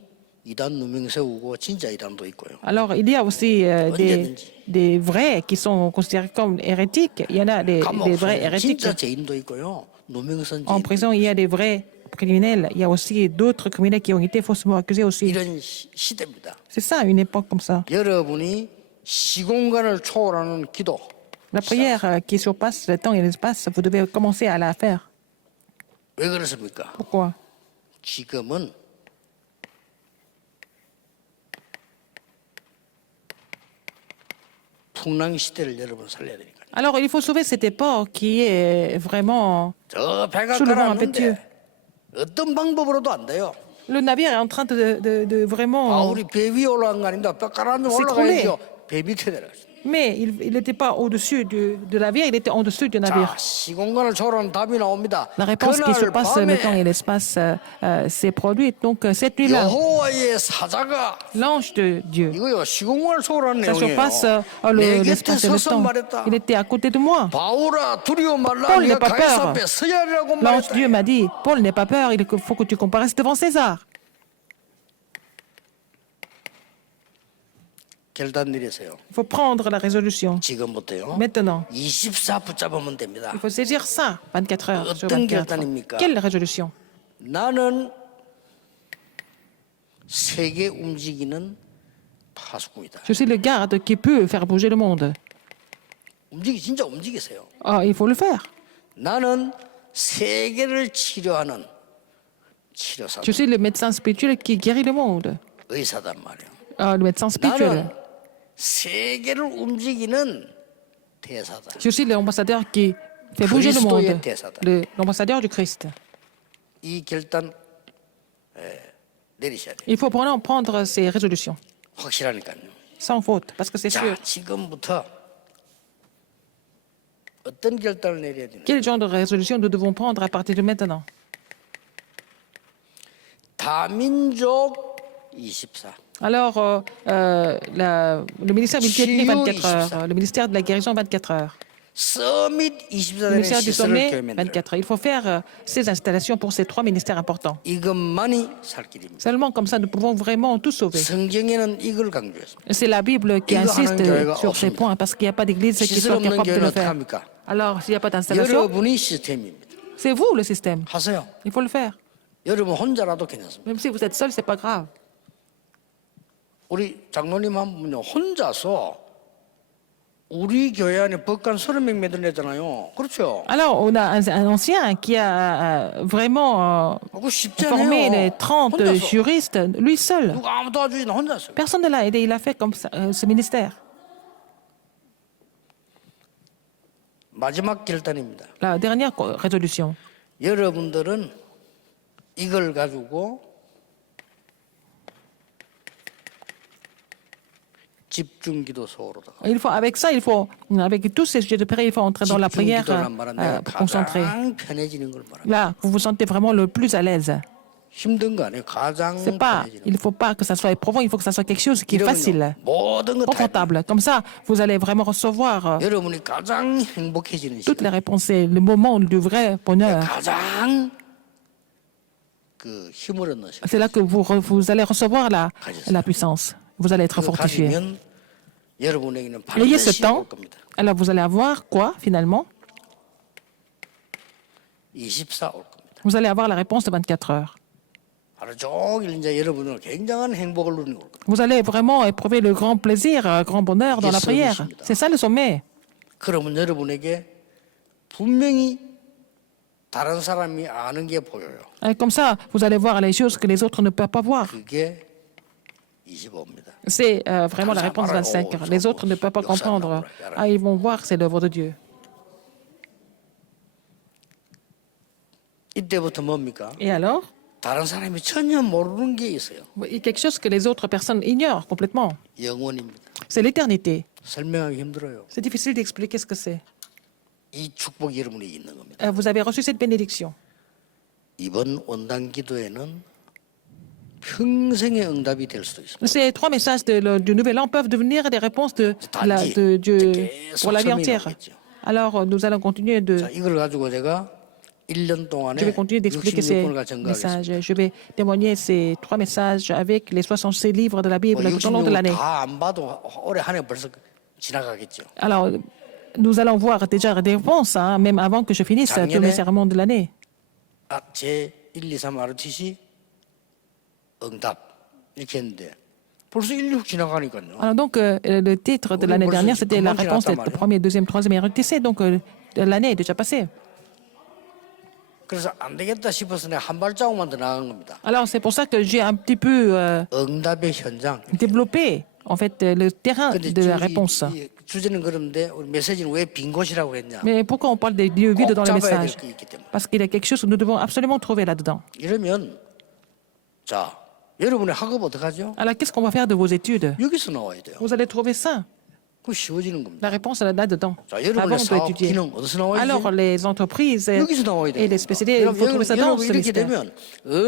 이단 누명 세우고 진짜 이단도 있고요. Alors, il y a aussi des vrais qui sont considérés comme hérétiques. Il y en a des vrais 감옥에 hérétiques. 진짜 죄인도 있고요. 누명선 En 죄인. prison, il y a des vrais criminels. Il y a aussi d'autres criminels qui ont été faussement accusés aussi. 이런 시대입니다. C'est ça, une époque comme ça. 여러분이 시공간을 초월하는 기도. La prière qui surpasse le temps et l'espace, vous devez commencer à la faire. 왜 그렇습니까? Pourquoi? 지금은 풍랑 시대를 여러분 살려야 되니까. Alors, il faut sauver cette époque qui est vraiment 저 배가 sous le vent impétueux. 가라앉는데 어떤 방법으로도 안 돼요. Le navire est en train de vraiment... 바울이 배 위에 올라간 거 아닌가? 배 가라앉으면 올라가야죠. 배 밑에 내려가죠. Mais il n'était pas au-dessus du navire, il était en dessous du navire. 자, 시공간을 초월하는 답이 나옵니다. La réponse qui surpasse le temps et l'espace s'est produite. Donc, cette nuit-là, 여호와의 사자가 l'ange de Dieu, 이거요 시공간을 초월하는 ça surpasse 내용이에요. 내 곁에 l'espace et le 서서 temps. 말했다. Il était à côté de moi. 바울아 두려워 말라. Paul 네가 n'est pas 가이사 peur. 앞에 서야 하리라고 L'ange 말했다. Dieu m'a dit, Paul, n'aie pas peur, il faut que tu comparaisses devant César. 결단 내리세요. Il faut prendre la résolution. 지금부터요. Maintenant, 24 붙잡으면 됩니다. il faut saisir ça, 24 heures sur 어떤 24. 결단입니까? Quelle résolution? 나는 세계 움직이는 파수꾼이다. Je suis le garde qui peut faire bouger le monde. 진짜 움직이세요. Ah, il faut le faire. 나는 세계를 치료하는 치료사, Je suis le médecin spirituel qui guérit le monde. 의사단 말이에요. Ah, le médecin spirituel. 나는 세계를 움직이는 대사다. Je suis l'ambassadeur qui fait bouger le monde. 그리스도의 대사다. L'ambassadeur du Christ. 이 결단 내리셔야 돼요. Il faut prendre ces résolutions, 확실하니까요. sans faute, parce que c'est sûr. 자, 지금부터 어떤 결단을 내려야 되나? Quel genre de résolution nous devons prendre à partir de maintenant? 다민족 24. Alors, le ministère multiethnique 24 heures, le ministère de la guérison 24 heures, 서밋 le 24라는 ministère du 시설을 sommet 교회 만들어요. 24 heures. Il faut faire ces installations pour ces trois ministères importants. 이것만이 살 길입니다. Seulement comme ça, nous pouvons vraiment tout sauver. 성경에는 이걸 강조했습니다. C'est la Bible qui 이거 insiste 하는 교회가 sur ces 없습니다. points parce qu'il n'y a pas d'église qui 시설 soit 없는 capable de 교회는 le 어떻게 faire. 합니까? Alors, s'il n'y a pas d'installation, 여러분이 시스템입니다. c'est vous le système. 하세요. Il faut le faire. 여러분 혼자라도 괜찮습니다. Même si vous êtes seul, c'est pas grave. 우리 장로님 한 분요 혼자서 우리 교회 안에 법관 30명 만들었잖아요. 그렇죠? Alors, on a un ancien qui a vraiment 그거 쉽지 formé les 않아요. 30 혼자서. juristes, lui seul. 누가 아무도 도와주지는 혼자서. Personne ne l'a aidé, il a fait comme ça, ce ministère. 마지막 결단입니다. La dernière résolution. 여러분들은 이걸 가지고 집중기도 속으로다가 Avec ça, avec tous ces sujets de prière, il faut entrer dans la prière 집중기도란 말은 내가 concentrée. 가장 편해지는 걸 말합니다. Là, vous vous sentez vraiment le plus à l'aise. 힘든 거 아니에요. 가장 C'est pas, 편해지는 il ne faut pas que ça soit éprouvant, il faut que ça soit quelque chose qui est 이러면요, facile, 모든 거 다 confortable. Comme ça, vous allez vraiment recevoir 여러분이 가장 행복해지는 toutes les 시간, réponses. C'est le moment du vrai bonheur. 가장 그 힘을 얻는 시간. C'est là que vous allez recevoir la puissance. Vous allez être 그 fortifié. 가지면 여러분에게는 Ayez ce 반드시 temps. 올 겁니다. Alors vous allez avoir quoi finalement? 24 올 겁니다. Vous allez avoir la réponse de 24 heures. 하루 종일 이제 여러분은 굉장한 행복을 누리는 걸 겁니다. Vous allez vraiment éprouver le grand plaisir, le grand bonheur dans la prière. C'est ça le sommet. 그러면 여러분에게 분명히 다른 사람이 아는 게 보여요. Et comme ça, vous allez voir les choses que les autres ne peuvent pas voir. 그게 25입니다. C'est vraiment la réponse 25 heures. Les autres ne peuvent pas comprendre. Ah, ils vont voir, c'est l'œuvre de Dieu. 이때부터 뭡니까? Et alors? 다른 사람이 전혀 모르는 게 있어요. Il y a quelque chose que les autres personnes ignorent complètement. 영원입니다. C'est l'éternité. 설명하기 힘들어요. C'est difficile d'expliquer ce que c'est. 이 축복이 여러분이 있는 겁니다. Vous avez reçu cette bénédiction. 이번 원단 기도에는 평생의 응답이 될 수도 있습니다. Ces trois messages du Nouvel An peuvent devenir des réponses de Dieu pour la vie entière. Alors, nous allons continuer de... 자, 이걸 가지고 제가 1년 Je 동안에 vais continuer d'expliquer ces 66권을 증가하겠습니다. messages. Je vais témoigner ces trois messages avec les 66 livres de la Bible tout au long de l'année. 다안 봐도 올해 한 해 벌써 지나가겠죠. Alors, nous allons voir déjà des réponses, hein, même avant que je finisse tous les sermons de l'année. 아, 제 1, 2, 3 RTC 응답 이렇게 했는데 벌써 1, 6 지나가니까요. Alors donc, le titre de l'année dernière, c'était la réponse des premier, deuxième, troisième RTC. Donc, l'année est déjà passée. 그래서 안 되겠다 싶어서 내가 한 발자국만 더 나간 겁니다. Alors, c'est pour ça que j'ai un petit peu 응답의 현장. développé, en fait, le terrain de la réponse. 주제는 그런데 우리 메시지는 왜 빈 곳이라고 했냐? Mais pourquoi on parle des lieux vides dans le 꼭 잡아야 message? 될 게 있기 때문에. Parce qu'il y a quelque chose que nous devons absolument trouver là-dedans. 이러면 자, 여러분의 학업 어떡하죠? Alors, qu'est-ce qu'on va faire de vos études? 여기서 나와야 돼요. Vous allez trouver ça. 그 쉬워지는 겁니다. La réponse est là-dedans. 자, Avant 여러분의 de 사업 étudier. 기능 어디서 나와야 Alors, 되죠? les entreprises 여기서 나와야 돼요. et les spécialités, il faut trouver ça dans 여러분 ce 이렇게 ministère. 되면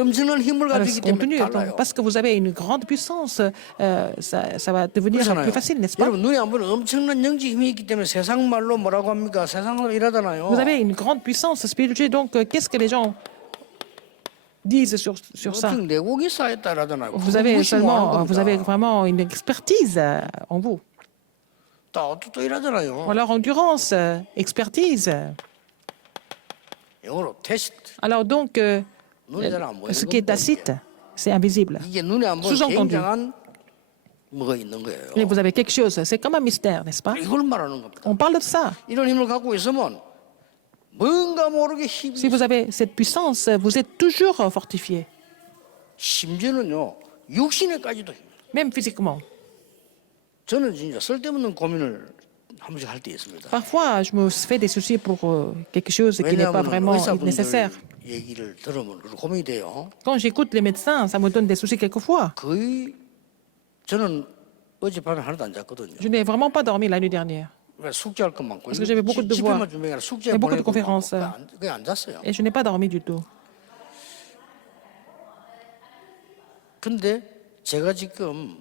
엄청난 힘을 Alors, 가지기 ce contenu, 때문에 달라요. parce que vous avez une grande puissance, ça va devenir 그렇잖아요. plus facile, n'est-ce pas? 여러분 눈에 안 보이는 엄청난 영적 힘이 있기 때문에 세상 말로 뭐라고 합니까? 세상으로 일하잖아요. Vous avez une grande puissance spirituelle, donc qu'est-ce que les gens disent sur ça? 엄청 내공이 쌓였다 하잖아요. Vous avez vraiment une expertise en vous. 또 일하잖아요. Alors, endurance, expertise. 영어로 테스트. Alors, donc, 눈에 잘 안 보이는 ce qui est 겁니다. tacite, c'est invisible. 이게 눈에 안 보이는 Sous-entendu. 굉장한 뭐가 있는 거예요. Mais vous avez quelque chose, c'est comme un mystère, n'est-ce pas? 이걸 말하는 겁니다. On parle de ça. 이런 힘을 갖고 있으면 뭔가 모르게 힘이 Si vous avez cette puissance, vous êtes toujours fortifié, 심지어는요 육신에까지도 힘. même physiquement. 저는 진짜 쓸데없는 고민을 한 번씩 할 때 있습니다. Parfois, je me fais des soucis pour quelque chose qui n'est pas vraiment nécessaire. 얘기를 들으면 고민이 돼요. Quand j'écoute les médecins, ça me donne des soucis quelquefois. 거의 저는 어젯밤에 하나도 안 잤거든요. Je n'ai vraiment pas dormi la nuit dernière. 숙제할 것 많고 Parce que j'avais beaucoup de devoirs. 집에만 준비해라 숙제 Et beaucoup de 보내고 conférences. 그게 안 잤어요. Et je n'ai pas dormi du tout. 근데 제가 지금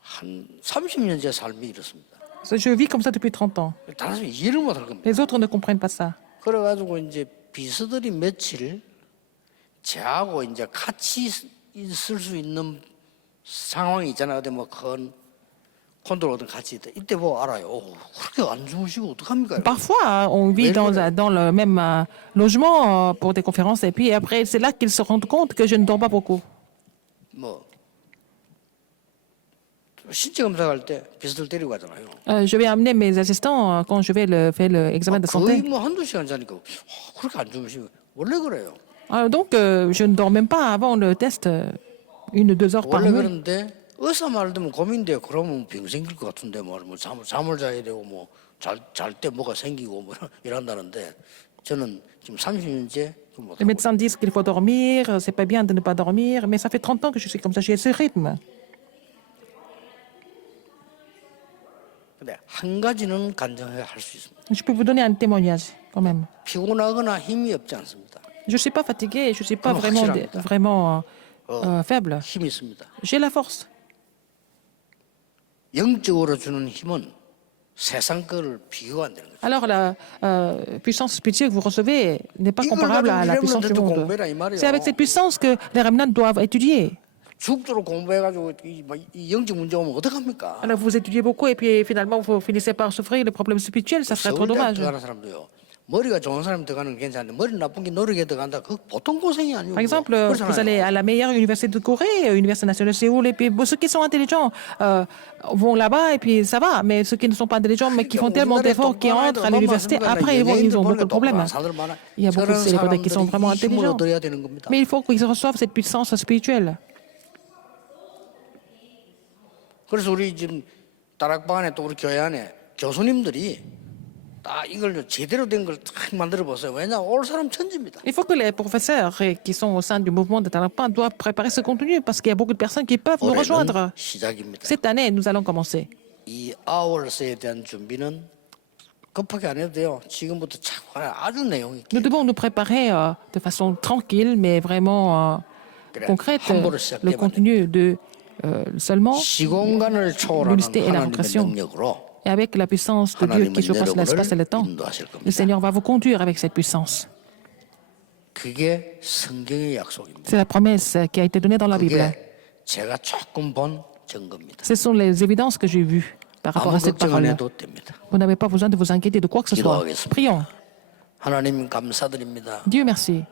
한 30년째 삶이 이렇습니다. Je vis comme ça depuis 30 ans. 다른 사람이 이해를 못 할 겁니다. Les autres ne comprennent pas ça. 그래가지고 이제 비서들이 며칠 저하고 이제 같이 있을 수 있는 상황이 있잖아요. 근데 뭐 큰 콘도로든 같이 있다. 이때 보고 알아요. 그렇게 안 주무시고 어떡합니까? Parfois, on vit dans le même logement pour des conférences et puis après, c'est là qu'ils se rendent compte que je ne dors pas beaucoup. 뭐 신체 검사할 때 비서들 데리고 가잖아요. Je vais amener mes assistants quand je vais faire l'examen de 거의 santé. 뭐 한두 시간 자니까 그렇게 안 주무시고 원래 그래요. Donc, je ne dors même pas avant le test, 1 ou 2 heures par 원래 nuit. 그런데 의사 말 듣면 고민돼요. 그러면 병 생길 것 같은데 뭐 잠을 자야 되고 뭐 잘 때 뭐가 생기고 뭐 이런다는데 저는 지금 30년째 Les médecins disent qu'il faut dormir, c'est pas bien de ne pas dormir, mais ça fait 30 ans que je suis comme ça, j'ai ce rythme. 근데 한 가지는 간증해 할 수 있습니다. Je peux vous donner un témoignage quand même. 피곤하거나 힘이 없지 않습니다. Je ne suis pas fatigué, je ne suis pas Non, vraiment faible. 힘이 있습니다. J'ai la force. 영적으로 주는 힘은 세상 거를 비교가 안 되는 거죠. Alors la puissance spirituelle que vous recevez n'est pas comparable à la puissance du monde. C'est avec cette puissance que les remnants doivent étudier. 죽도록 공부해가지고 이 영적 문제 오면 어떡합니까? Alors vous étudiez beaucoup et puis finalement vous finissez par souffrir les problèmes spirituels, ça serait trop 서울대학 dommage. 들어가는 사람도요. 머리가 좋은 사람 들어가는 건 괜찮은데 머리 나쁜 게 노력에 들어간다. 그 보통 고생이 아니고. Par exemple, vous allez à la meilleure université de Corée, l'université nationale de Séoul, et puis ceux qui sont intelligents vont là-bas et puis ça va, mais ceux qui ne sont pas intelligents mais qui font tellement d'efforts, qui entrent à l'université, après ils ont beaucoup de problèmes. Il y a beaucoup de célébrités qui sont vraiment intelligents, mais il faut qu'ils reçoivent cette puissance spirituelle. 그래서 우리 지금 다락방 안에 또 우리 교회 안에 교수님들이 딱 이걸 제대로 된 걸 딱 만들어 보세요. 왜냐 올 사람 천지입니다. Il faut que les professeurs qui sont au sein du mouvement de Talapan doivent préparer ce contenu parce qu'il y a beaucoup de personnes qui peuvent nous rejoindre. 시작입니다. Cette année, nous allons commencer. 이 아월서에 대한 준비는 급하게 안 해도 돼요. 지금부터 자꾸 아주 내용 있게. Nous devons nous préparer de façon tranquille, mais vraiment concrète, le contenu de seulement 시공간을 초월하는 l'unité et la 하나님의 concrétion. 능력으로 Et avec la puissance de Dieu qui surpasse l'espace et le temps, 인도하실 le 겁니다. Seigneur va vous conduire avec cette puissance. 그게 성경의 약속입니다. C'est la promesse qui a été donnée dans la Bible. 그게 제가 조금 본 증거입니다. Ce sont les évidences que j'ai vues par rapport 아무 à cette 걱정 안 parole. 해도 됩니다. Vous n'avez pas besoin de vous inquiéter de quoi que ce soit. 기도하겠습니다. Prions. 하나님 감사드립니다. Dieu merci.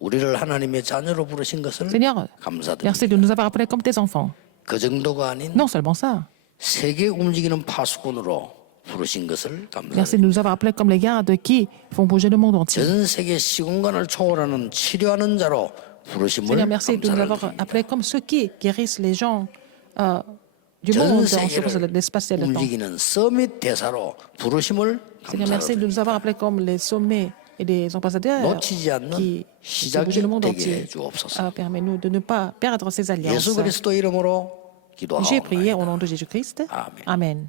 우리를 하나님의 자녀로 부르신 것을 Seigneur, 감사드립니다. merci de nous avoir appelés comme tes enfants. 그 정도가 아닌 Non seulement ça. 세계 움직이는 파수꾼으로 부르신 것을 감사드립니다. Merci de nous avoir appelés comme les gardes qui font bouger le monde entier. 전 세계 시공간을 초월하는 치료하는 자로 부르심을 Seigneur, merci de nous 감사를 avoir 드립니다. appelés comme ceux qui guérissent les gens du 전 monde en 세계를 surface de l'espace et le temps. 움직이는 서밋 대사로 부르심을 Seigneur, 감사를 merci de 드립니다. nous avoir appelés comme les sommets et les ambassadeurs 놓치지 않는 qui font 시작이 bouger le monde 되게 entier. 주옵소서. Permets-nous de ne pas perdre ces alliances. 예수 그리스도 이름으로 J'ai prié 기도하옵나이다. au nom de Jésus-Christ. Amen. Amen.